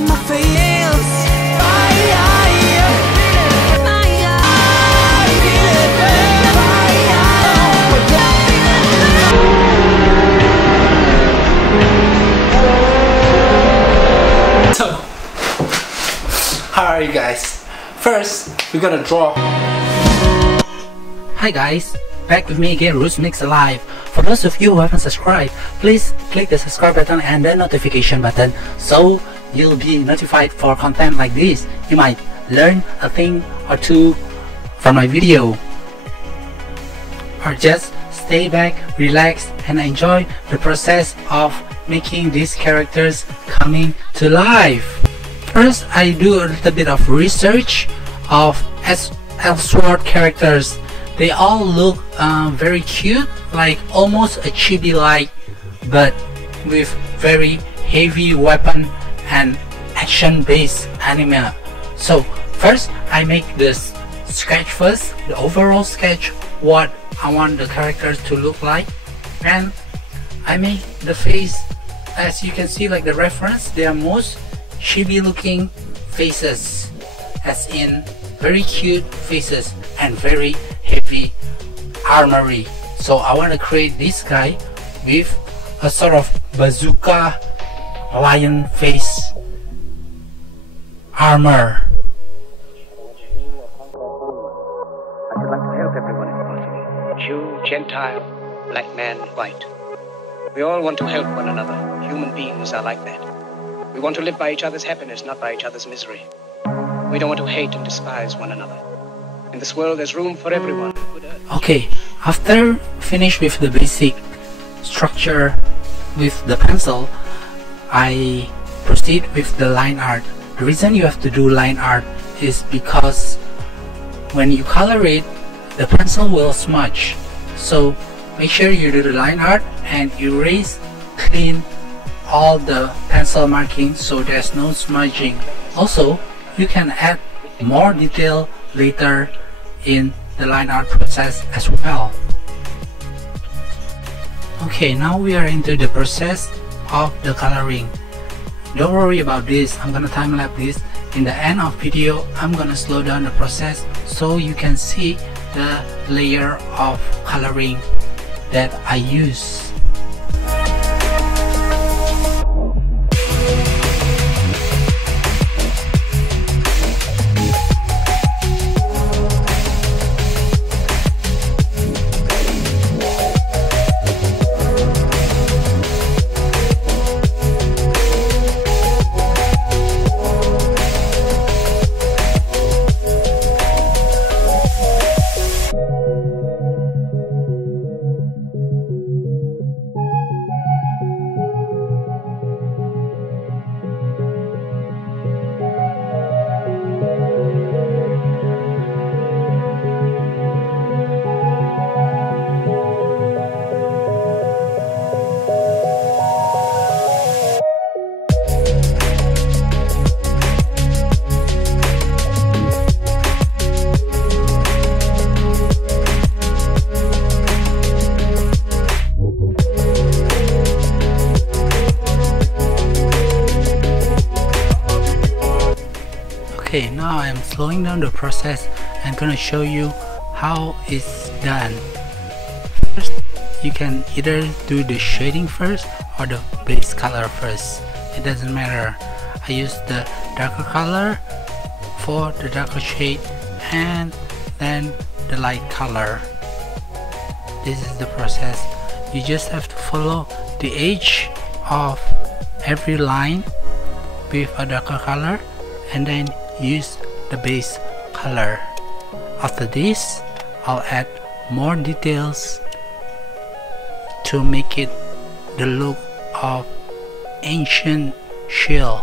on my face. So, how are you guys? First, we're gonna draw. Hi guys, back with me again, RUSMIX Alive. For those of you who haven't subscribed, please click the subscribe button and the notification button so you'll be notified for content like this. You might learn a thing or two from my video, or just stay back, relax, and enjoy the process of making these characters coming to life. First, I do a little bit of research of Elsword characters. They all look very cute, like almost a chibi-like, but with very heavy weapon and action-based anime. So first, I make this sketch first, the overall sketch, what I want the characters to look like, and I make the face. As you can see, like the reference, they are most chibi looking faces, as in very cute faces and very heavy armory. So I want to create this guy with a sort of bazooka lion face armor. I would like to help everyone if possible. Jew, Gentile, black man, white. We all want to help one another. Human beings are like that. We want to live by each other's happiness, not by each other's misery. We don't want to hate and despise one another. In this world, there's room for everyone. Okay, after finish with the basic structure with the pencil, I proceed with the line art. The reason you have to do line art is because when you color it, the pencil will smudge. So make sure you do the line art and erase, clean all the pencil markings so there's no smudging. Also, you can add more detail later in the line art process as well. Okay, now we are into the process of the coloring. Don't worry about this, I'm gonna time lapse this. In the end of video, I'm gonna slow down the process so you can see the layer of coloring that I use. Okay, now I'm slowing down the process and gonna show you how it's done. First, you can either do the shading first or the base color first. It doesn't matter. I use the darker color for the darker shade and then the light color. This is the process. You just have to follow the edge of every line with a darker color and then use the base color. After this, I'll add more details to make it the look of ancient shield.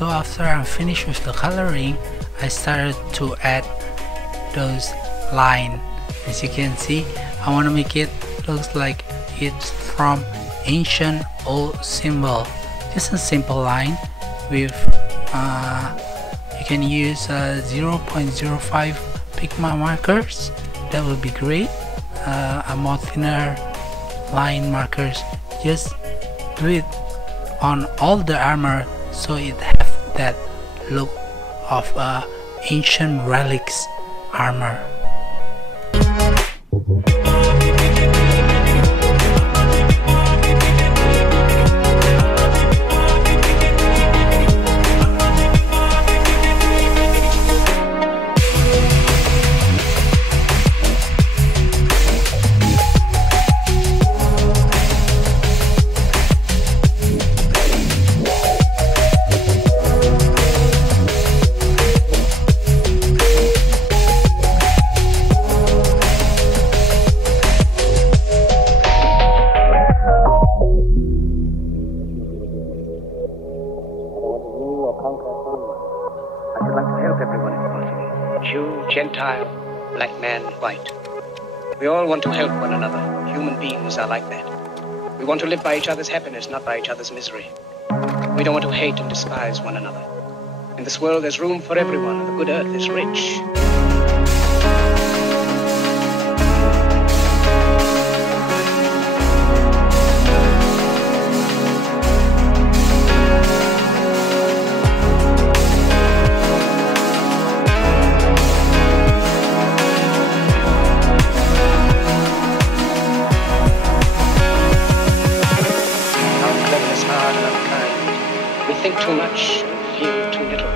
So after I'm finished with the coloring, I started to add those lines. As you can see, I want to make it looks like it's from ancient old symbol. Just a simple line with you can use 0.05 pigment markers. That would be great. A more thinner line markers. Just do it on all the armor so it has that look of ancient relics armor. I should like to help everyone if possible. Jew, Gentile, black man, white. We all want to help one another. Human beings are like that. We want to live by each other's happiness, not by each other's misery. We don't want to hate and despise one another. In this world there's room for everyone, and the good earth is rich. We think too much and feel too little.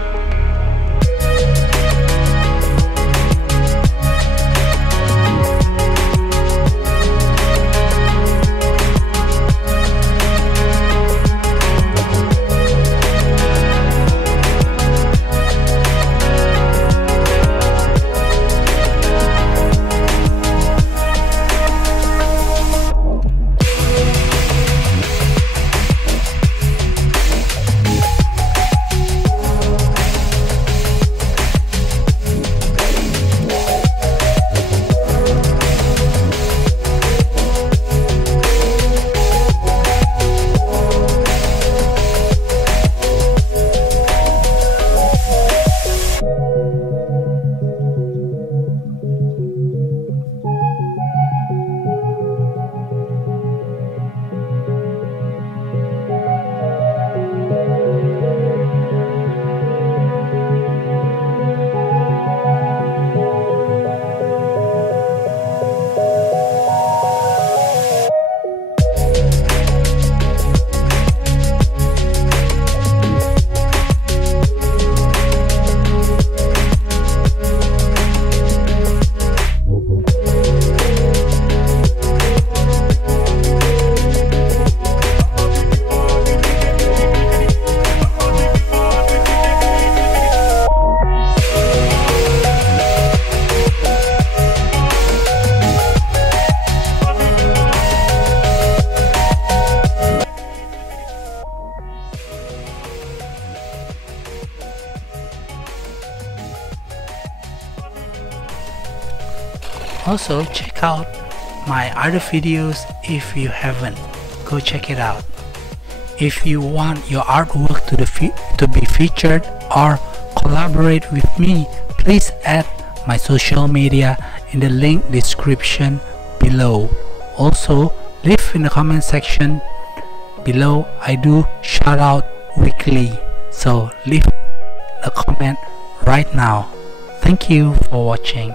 Also check out my other videos if you haven't. Go check it out. If you want your artwork to be featured or collaborate with me, please add my social media in the link description below. Also leave in the comment section below. I do shout out weekly, so leave a comment right now. Thank you for watching.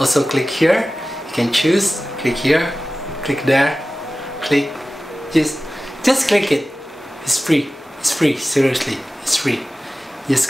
Also click here, you can choose, click here, click there, click, just click it. It's free, seriously, it's free.